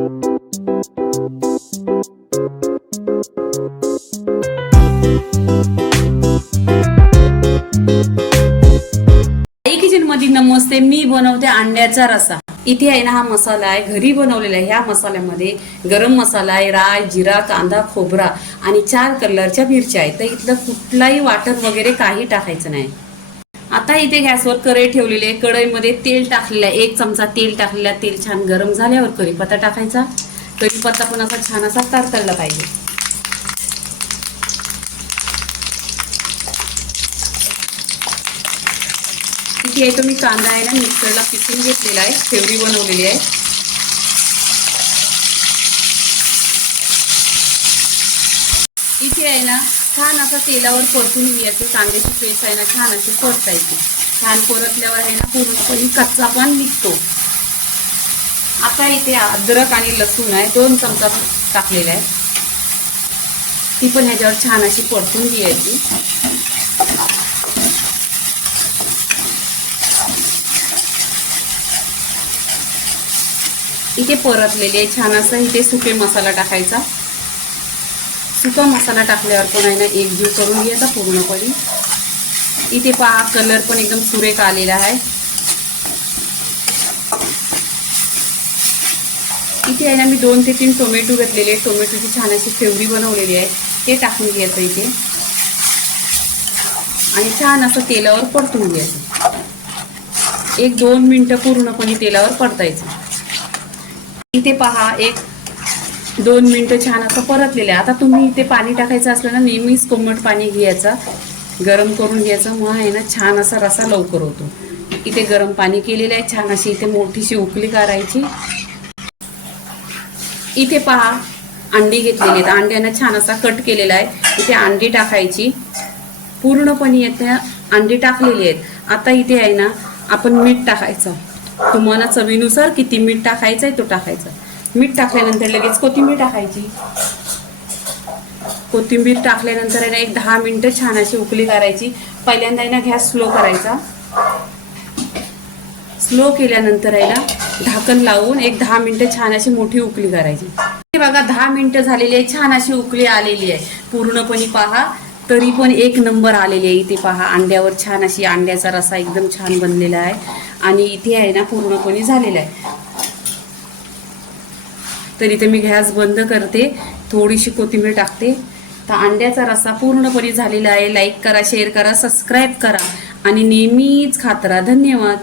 Kitchen मध्ये नमस्ते. मी बनवते अंड्याचा रसा. इथे आहे ना, हा मसाला आहे, घरी बनवलेला आहे. ह्या मसाल्यामध्ये गरम मसाला आहे, राई, जिरा, कांदा, खोबरा आणि 4 कलरच्या मिरच्या आहेत. तर इथलं कुठलाही वाटण वगैरे काही टाकायचं नाही. आता इथे गॅसवर कढई ठेवलेली आहे. कढईमध्ये तेल टाकलेलं आहे, 1 चमचा तेल टाकलेला. तेल छान गरम झाल्यावर कढीपत्ता टाकायचा. कढीपत्ता पण असा छान असा तडतडला पाहिजे. इथे आहे तो मी कांदा आहे ना, मिक्सरला पिसून घेतलेला आहे, प्युरी बनवलेली आहे. इथे आहे ना, छान असा तेलावर परतून घ्यायचं. कांद्याची पेस्ट आहे ना, छान अशी परतायची. छान परतल्यावर आहे ना, पूर्णपणे कच्चा पण निघतो. आता इथे अद्रक आणि लसूण आहे, 2 चमचा टाकलेला आहे. ती पण ह्याच्यावर छान अशी परतून घ्यायची. इथे परतलेली आहे छान असं. इथे सुके मसाला टाकायचा. सुका मसाला टाकल्यावर पण आहे ना, एकजीव करून घ्यायचा पूर्णपणे. इथे पहा, कलर पण एकदम सुरेख आलेला आहे. इथे आहे ना, मी 2 ते 3 टोमॅटो घेतलेले. टोमॅटोची छान अशी प्युरी बनवलेली आहे, ते टाकून घ्यायचं इथे आणि छान असं तेलावर परतून घ्यायचं. 1-2 मिनिटं पूर्णपणे तेलावर परतायचं. इथे पहा, 1-2 मिनिटं छान असं परतलेलं आहे. आता तुम्ही इथे पाणी टाकायचं असलं ना, नेहमीच कोमट पाणी घ्यायचं, गरम करून घ्यायचं. मग आहे ना, छान असा रसा लवकर होतो. इथे गरम पाणी केलेलं आहे. छान अशी इथे मोठीशी उकळी काढायची. इथे पहा, अंडी घेतलेली आहेत. अंड्यांना छान असा कट केलेला आहे. इथे अंडी टाकायची. पूर्णपणे इथे अंडी टाकलेली आहेत. आता इथे आहे ना, आपण मीठ टाकायचं. तुम्हाला चवीनुसार किती मीठ टाकायचं आहे तो टाकायचा. मीठ टाकल्यानंतर लगेच कोथिंबीर टाकायची. कोथिंबीर टाकल्यानंतर आहे ना, 10 मिनिटं छान अशी उकळी करायची. पहिल्यांदा आहे ना, गॅस स्लो करायचा. स्लो केल्यानंतर आहे ना, ढाकण लावून 10 मिनिटं छान अशी मोठी उकळी करायची. हे बघा, 10 मिनिटं झालेली आहे. छान अशी उकळी आलेली आहे. पूर्णपणे पहा, तरी पण 1 नंबर आलेली आहे. इथे पहा, अंड्यावर छान अशी अंड्याचा रसा एकदम छान बनलेला आहे. आणि इथे आहे ना, पूर्णपणे झालेला आहे. तर इथे मी गॅस बंद करते, थोडीशी कोथिंबीर टाकते. तर अंड्याचा रस्सा पूर्णपणे झालेला आहे. लाईक करा, शेअर करा, सबस्क्राईब करा आणि नेहमीच खात राहा. धन्यवाद.